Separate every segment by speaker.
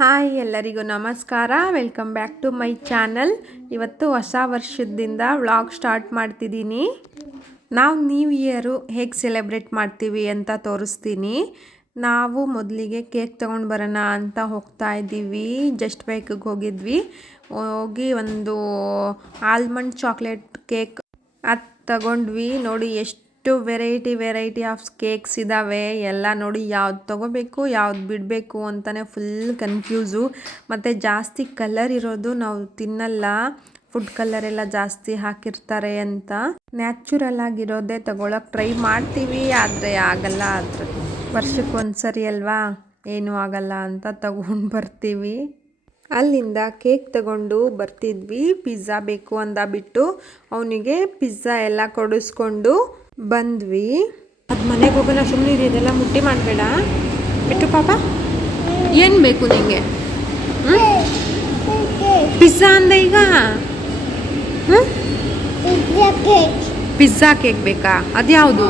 Speaker 1: Hi ಎಲ್ಲರಿಗೂ ನಮಸ್ಕಾರ. Welcome back to my channel ಇವತ್ತು ಹೊಸ ವರ್ಷದಿಂದ ವ್ಲಾಗ್ ಸ್ಟಾರ್ಟ್ ಮಾಡ್ತಿದ್ದೀನಿ. ನಾವು ನ್ಯೂ ಇಯರು ಹೇಗೆ ಸೆಲೆಬ್ರೇಟ್ ಮಾಡ್ತೀವಿ ಅಂತ ತೋರಿಸ್ತೀನಿ. ನಾವು ಮೊದಲಿಗೆ ಕೇಕ್ ತೊಗೊಂಡು ಬರೋಣ ಅಂತ ಹೋಗ್ತಾ ಇದ್ದೀವಿ. ಜಸ್ಟ್ ಬೈಕಿಗೆ ಹೋಗಿದ್ವಿ. ಹೋಗಿ ಒಂದು ಆಲ್ಮಂಡ್ ಚಾಕ್ಲೇಟ್ ಕೇಕ್ ಅದು ತಗೊಂಡ್ವಿ. ನೋಡಿ ಎಷ್ಟು ವೆರೈಟಿ ವೆರೈಟಿ ಆಫ್ ಕೇಕ್ಸ್ ಇದ್ದಾವೆ ಎಲ್ಲ ನೋಡಿ ಯಾವ್ದು ತೊಗೋಬೇಕು, ಯಾವ್ದು ಬಿಡಬೇಕು ಅಂತಲೇ ಫುಲ್ ಕನ್ಫ್ಯೂಸು ಮತ್ತು ಜಾಸ್ತಿ ಕಲರ್ ಇರೋದು ನಾವು ತಿನ್ನಲ್ಲ. ಫುಡ್ ಕಲರ್ ಎಲ್ಲ ಜಾಸ್ತಿ ಹಾಕಿರ್ತಾರೆ ಅಂತ. ನ್ಯಾಚುರಲ್ ಆಗಿರೋದೇ ತಗೊಳಕ್ಕೆ ಟ್ರೈ ಮಾಡ್ತೀವಿ, ಆದರೆ ಆಗಲ್ಲ ಆದರೆ. ವರ್ಷಕ್ಕೆ ಒಂದ್ಸರಿ ಅಲ್ವಾ? ಏನೂ ಆಗಲ್ಲ ಅಂತ ತಗೊಂಡು ಬರ್ತೀವಿ. ಅಲ್ಲಿಂದ ಕೇಕ್ ತಗೊಂಡು ಬರ್ತಿದ್ವಿ. ಪಿಜ್ಜಾ ಬೇಕು ಅಂದ ಬಿಟ್ಟು ಅವನಿಗೆ ಪಿಜ್ಜಾ ಎಲ್ಲ ಕೊಡಿಸ್ಕೊಂಡು ಬಂದ್ವಿ. ಅದು ಮನೆಗೆ ಹೋಗೋಣ ಸುಮ್ಮನೆ ಇದೆಲ್ಲ ಮುಟ್ಟಿ ಮಾಡಬೇಡ. ಬಿಟ್ಟು ಪಾಪ. ಏನು ಬೇಕು ನಿಮಗೆ ಪಿಜ್ಜಾ ಅಂದ ಈಗ? ಪಿಜ್ಜಾ ಕೇಕ್ ಬೇಕಾ? ಅದ್ಯಾವುದು?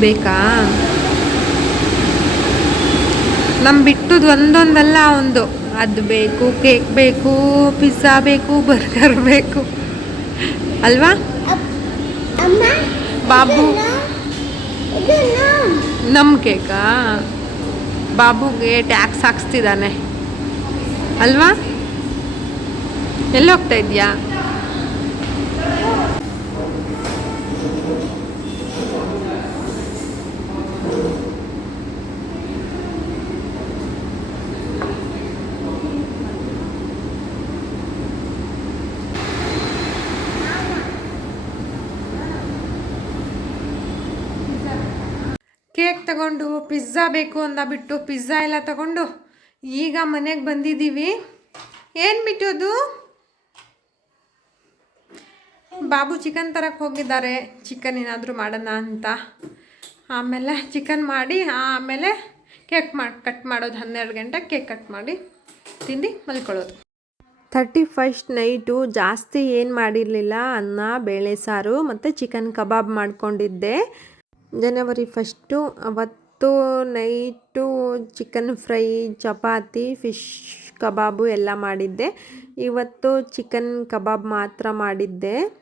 Speaker 1: ಬೇಕಾ? ನಮ್ ಬಿಟ್ಟದ್ ಒಂದೊಂದಲ್ಲ ಒಂದು. ಅದು ಬೇಕು, ಕೇಕ್ ಬೇಕು, ಪಿಜ್ಜಾ ಬೇಕು ಬರ್ಗರ್ ಬೇಕು. ಅಲ್ವಾ?
Speaker 2: ಅಮ್ಮ
Speaker 1: ಬಾಬು. ನಮ್ಮ ಕೇಕಾ? ಬಾಬುಗೆ ಟ್ಯಾಕ್ಸ್ ಹಾಕ್ಸ್ತಿದ್ದಾನೆ ಅಲ್ವಾ? ಎಲ್ಲೋಗ್ತಾ ಇದೆಯಾ? ಕೇಕ್ ತಗೊಂಡು, ಪಿಜ್ಜಾ ಬೇಕು ಅಂದ ಬಿಟ್ಟು ಪಿಜ್ಜಾ ಎಲ್ಲ ತಗೊಂಡು ಈಗ ಮನೆಗೆ ಬಂದಿದ್ದೀವಿ. ಏನು ಬಿಟ್ಟೋದು ಬಾಬು ಚಿಕನ್ ತರಕ್ಕೆ ಹೋಗಿದ್ದಾರೆ. ಚಿಕನ್ ಏನಾದರೂ ಮಾಡೋಣ ಅಂತ. ಆಮೇಲೆ ಚಿಕನ್ ಮಾಡಿ, ಆಮೇಲೆ ಕೇಕ್ ಮಾಡಿ ಕಟ್ ಮಾಡೋದು ಹನ್ನೆರಡು ಗಂಟೆ ಕೇಕ್ ಕಟ್ ಮಾಡಿ ತಿಂದು ಮಲ್ಕೊಳ್ಳೋದು. ಥರ್ಟಿ ಫಸ್ಟ್ ನೈಟು ಜಾಸ್ತಿ ಏನು ಮಾಡಿರಲಿಲ್ಲ. ಅನ್ನ, ಬೇಳೆ ಸಾರು ಮತ್ತು ಚಿಕನ್ ಕಬಾಬ್ ಮಾಡ್ಕೊಂಡಿದ್ದೆ. ಜನವರಿ ಫಸ್ಟು ಅವತ್ತು night chicken fry, chapati, fish kebab ಎಲ್ಲ ಮಾಡಿದ್ದೆ. ಇವತ್ತು ಚಿಕನ್ ಕಬಾಬ್ ಮಾತ್ರ ಮಾಡಿದ್ದೆ.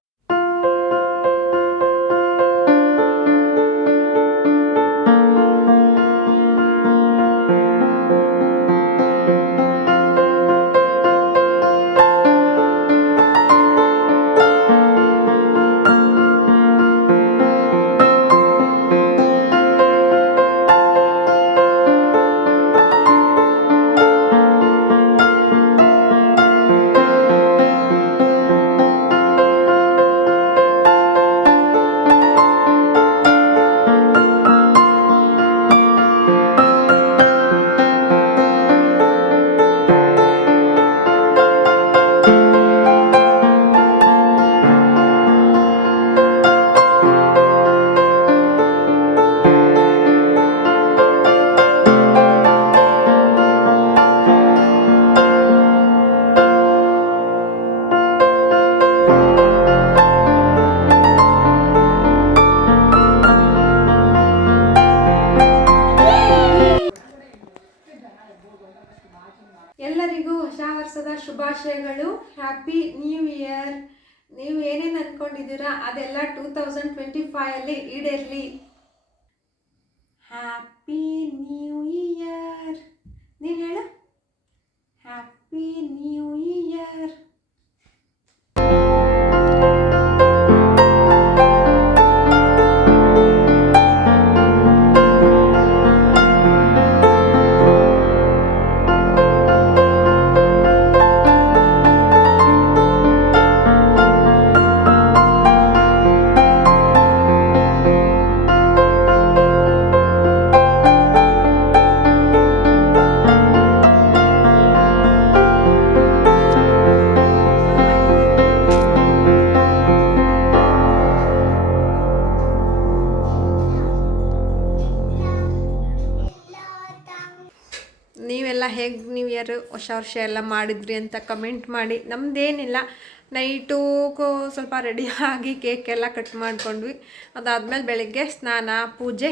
Speaker 1: ಅದೆಲ್ಲ ಟೂ ತೌಸಂಡ್ ಟ್ವೆಂಟಿ ಫೈವಲ್ಲಿ ಈಡೇರಲಿ. ಹ್ಯಾಪಿ ನ್ಯೂ ಇಯರ್ ನೀನು ಹೇಳು? ಹ್ಯಾಪಿ ನ್ಯೂ ಇಯರ್ ನ್ಯೂ ಹೊಸ ವರ್ಷ ಎಲ್ಲ ಮಾಡಿದ್ರಿ ಅಂತ ಕಮೆಂಟ್ ಮಾಡಿ. ನಮ್ಮದೇನಿಲ್ಲ ನೈಟೂ ಸ್ವಲ್ಪ ರೆಡಿ ಆಗಿ ಕೇಕ್ ಎಲ್ಲ ಕಟ್ ಮಾಡ್ಕೊಂಡ್ವಿ. ಅದಾದಮೇಲೆ ಬೆಳಗ್ಗೆ ಸ್ನಾನ, ಪೂಜೆ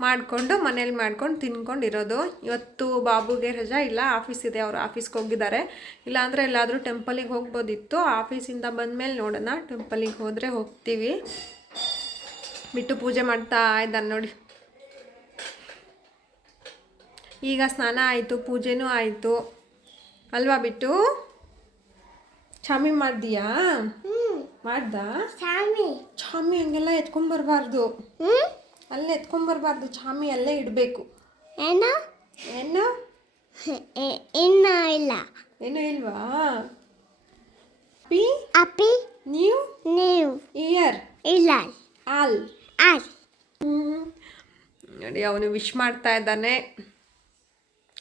Speaker 1: ಮಾಡಿಕೊಂಡು ಮನೇಲಿ ಮಾಡ್ಕೊಂಡು ತಿನ್ಕೊಂಡು ಇರೋದು ಇವತ್ತು ಬಾಬುಗೆ ರಜಾ ಇಲ್ಲ ಆಫೀಸ್ ಇದೆ, ಅವರು ಆಫೀಸ್ಗೆ ಹೋಗಿದ್ದಾರೆ. ಇಲ್ಲಾಂದರೆ ಎಲ್ಲಾದರೂ ಟೆಂಪಲಿಗೆ ಹೋಗ್ಬೋದಿತ್ತು. ಆಫೀಸಿಂದ ಬಂದಮೇಲೆ ನೋಡೋಣ. ಟೆಂಪಲಿಗೆ ಹೋದರೆ ಹೋಗ್ತೀವಿ. ಬಿಟ್ಟು ಪೂಜೆ ಮಾಡ್ತಾ ಇದ್ದಾನೆ ನೋಡಿ. ಈಗ ಸ್ನಾನ ಆಯಿತು ಪೂಜೆನೂ ಆಯಿತು. ಅಲ್ವಾ ಬಿಟ್ಟು? ಚಾಮಿ ಮಾಡ್ದಿಯಾ? ಮಾಡ್ದ? ಚಾಮಿ. ಹಂಗೆಲ್ಲ ಎತ್ಕೊಂಬರ್ಬಾರ್ದು ಅಲ್ಲೇ ಎತ್ಕೊಂಬರ್ಬಾರ್ದು ಚಾಮಿ ಅಲ್ಲೇ ಇಡಬೇಕು.
Speaker 2: ಏನು?
Speaker 1: ಏನು?
Speaker 2: ಇನ್ನ ಇಲ್ಲ.
Speaker 1: ಏನು ಇಲ್ವಾ? ಪಿ
Speaker 2: ಅಪ್ಪಿ?
Speaker 1: ನ್ಯೂ
Speaker 2: ನೀವು?
Speaker 1: ಇಯರ್?
Speaker 2: ಇಲ್ಲ.
Speaker 1: ಆಲ್?
Speaker 2: ಆಲ್.
Speaker 1: ನೋಡಿ ಅವನು ವಿಶ್ ಮಾಡ್ತಾ ಇದ್ದಾನೆ.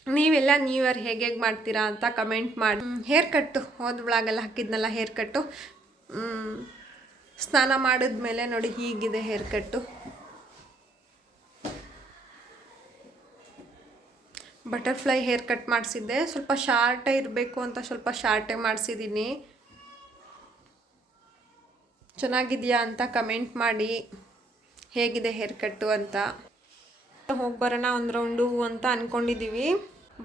Speaker 1: ನೀವೆಲ್ಲ ನ್ಯೂ ಇಯರ್ ಹೇಗೆ ಮಾಡ್ತೀರಾ ಅಂತ ಕಮೆಂಟ್ ಮಾಡಿ. ಹೇರ್ ಕಟ್ಟು ಹೋದ ಹಾಕಿದ್ನಲ್ಲ ಹೇರ್ ಕಟ್ಟು. ಸ್ನಾನ ಮಾಡಿದ್ಮೇಲೆ ನೋಡಿ ಹೀಗಿದೆ ಹೇರ್ ಕಟ್ಟು ಬಟರ್ಫ್ಲೈ ಹೇರ್ ಕಟ್ ಮಾಡಿಸಿದ್ದೆ. ಸ್ವಲ್ಪ ಶಾರ್ಟೇ ಇರಬೇಕು ಅಂತ ಸ್ವಲ್ಪ ಶಾರ್ಟೇ ಮಾಡಿಸಿದ್ದೀನಿ ಚೆನ್ನಾಗಿದೆಯಾ ಅಂತ ಕಮೆಂಟ್ ಮಾಡಿ. ಹೇಗಿದೆ ಹೇರ್ ಕಟ್ಟು ಅಂತ. ಹೋಗಿ ಬರೋಣ ಒಂದು ರೌಂಡು ಅಂತ ಅಂದ್ಕೊಂಡಿದ್ದೀವಿ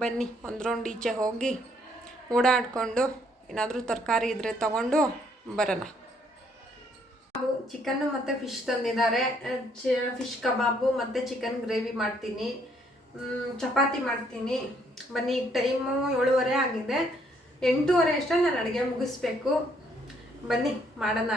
Speaker 1: ಬನ್ನಿ ಒಂದು ರೌಂಡ್ ಈಚೆ ಹೋಗಿ ಓಡಾಡಿಕೊಂಡು ಏನಾದರೂ ತರಕಾರಿ ಇದ್ದರೆ ತಗೊಂಡು ಬರೋಣ. ಚಿಕನ್ನು ಮತ್ತು ಫಿಶ್ ತಂದಿದ್ದಾರೆ. ಫಿಶ್ ಕಬಾಬು ಮತ್ತು ಚಿಕನ್ ಗ್ರೇವಿ ಮಾಡ್ತೀನಿ. ಚಪಾತಿ ಮಾಡ್ತೀನಿ. ಬನ್ನಿ, ಟೈಮು ಏಳುವರೆ ಆಗಿದೆ. ಎಂಟೂವರೆ ಅಷ್ಟೇ ನಾನು ಅಡುಗೆ ಮುಗಿಸ್ಬೇಕು. ಬನ್ನಿ, ಮಾಡೋಣ.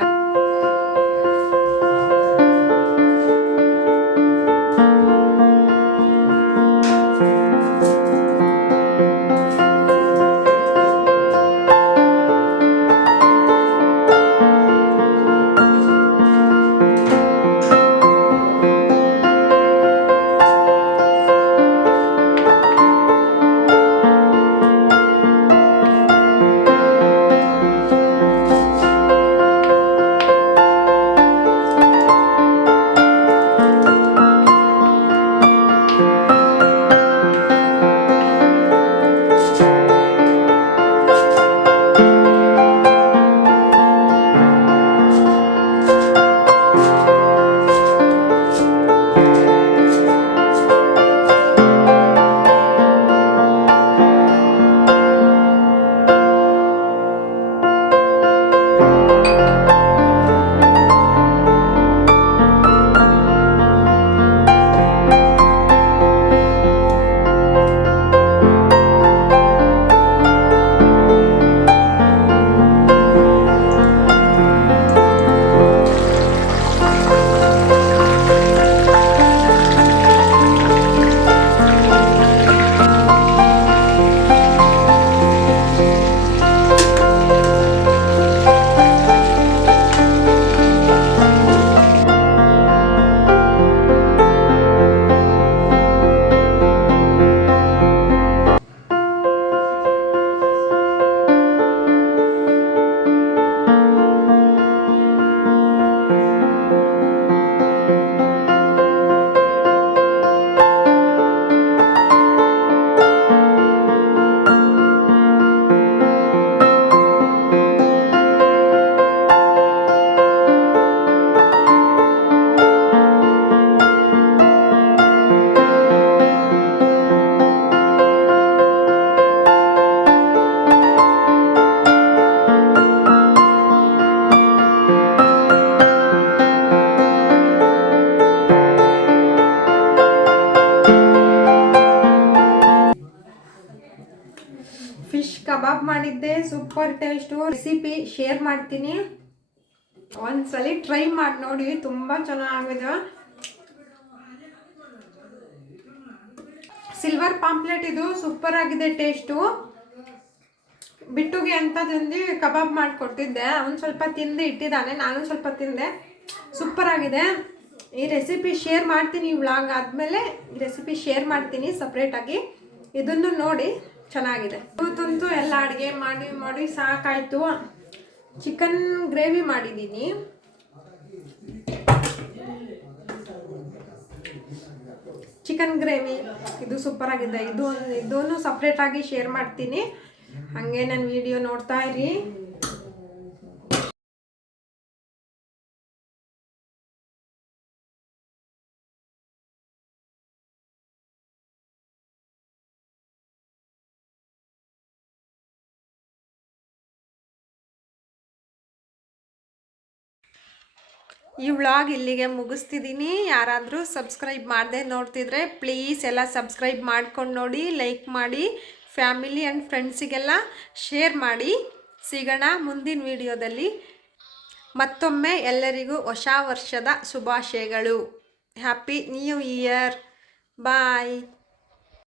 Speaker 1: ಮಾಡಿದ್ದೆ ಸೂಪರ್ ಟೇಸ್ಟು ರೆಸಿಪಿ ಶೇರ್ ಮಾಡ್ತೀನಿ. ಒಂದ್ಸಲಿ ಟ್ರೈ ಮಾಡಿ ನೋಡಿ, ತುಂಬ ಚೆನ್ನಾಗಿದೆ. ಸಿಲ್ವರ್ ಪಾಂಪ್ಲೆಟ್ ಇದು ಸೂಪರ್ ಆಗಿದೆ ಟೇಸ್ಟು ಬಿಟ್ಟುಗೆ ಅಂತ ತಿಂದು ಕಬಾಬ್ ಮಾಡಿಕೊಟ್ಟಿದ್ದೆ. ಅವನು ಸ್ವಲ್ಪ ತಿಂದು ಇಟ್ಟಿದ್ದಾನೆ, ನಾನು ಸ್ವಲ್ಪ ತಿಂದೆ. ಸೂಪರ್ ಆಗಿದೆ. ಈ ರೆಸಿಪಿ ಶೇರ್ ಮಾಡ್ತೀನಿ ವ್ಲಾಗ್ ಆದಮೇಲೆ. ರೆಸಿಪಿ ಶೇರ್ ಮಾಡ್ತೀನಿ ಸಪ್ರೇಟಾಗಿ ಇದನ್ನು ನೋಡಿ. ಚೆನ್ನಾಗಿದೆ. ಇವತ್ತಂತೂ ಎಲ್ಲ ಅಡುಗೆ ಮಾಡಿ ಮಾಡಿ ಸಾಕಾಯಿತು. ಚಿಕನ್ ಗ್ರೇವಿ ಮಾಡಿದ್ದೀನಿ. ಚಿಕನ್ ಗ್ರೇವಿ ಇದು ಸೂಪರ್ ಆಗಿದೆ. ಇದು ಇದೂ ಸಪ್ರೇಟಾಗಿ ಶೇರ್ ಮಾಡ್ತೀನಿ. ಹಾಗೆ ನಾನು ವಿಡಿಯೋ ನೋಡ್ತಾ ಇರಿ. ಈ ವ್ಲಾಗ್ ಇಲ್ಲಿಗೆ ಮುಗಿಸ್ತಿದ್ದೀನಿ ಯಾರಾದರೂ ಸಬ್ಸ್ಕ್ರೈಬ್ ಮಾಡದೆ ನೋಡ್ತಿದ್ರೆ ಪ್ಲೀಸ್ ಎಲ್ಲ ಸಬ್ಸ್ಕ್ರೈಬ್ ಮಾಡ್ಕೊಂಡು ನೋಡಿ, ಲೈಕ್ ಮಾಡಿ, ಫ್ಯಾಮಿಲಿ ಆ್ಯಂಡ್ ಫ್ರೆಂಡ್ಸಿಗೆಲ್ಲ ಶೇರ್ ಮಾಡಿ. ಸಿಗೋಣ ಮುಂದಿನ ವಿಡಿಯೋದಲ್ಲಿ. ಮತ್ತೊಮ್ಮೆ ಎಲ್ಲರಿಗೂ ಹೊಸ ವರ್ಷದ ಶುಭಾಶಯಗಳು. Happy new year. ಬಾಯ್.